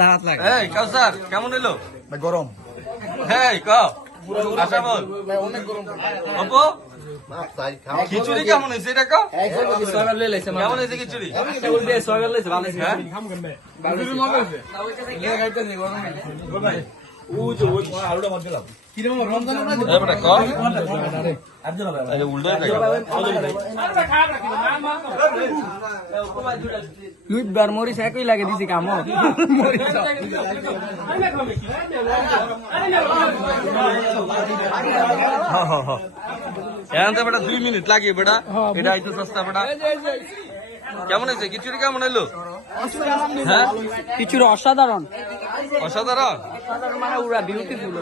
দাঁত লাগে এই কাউসার কেমন এলো? গরম হ্যাঁ ক আশা বল অনেক গরম অপু খিচুড়ি কেমন হয়েছে এটা ক কেমন হয়েছে খিচুড়ি? মরিচ একই লাগে দিছি কাম এখন তো বেটা 2 মিনিট লাগে বেটা এটা আইতো সস্তা বেটা কেমন হয়েছে খিচুড়ি কেমন এলো? হ্যাঁ কিছুর অসাধারণ অসাধারণ মানে ওরা বিউটিফুল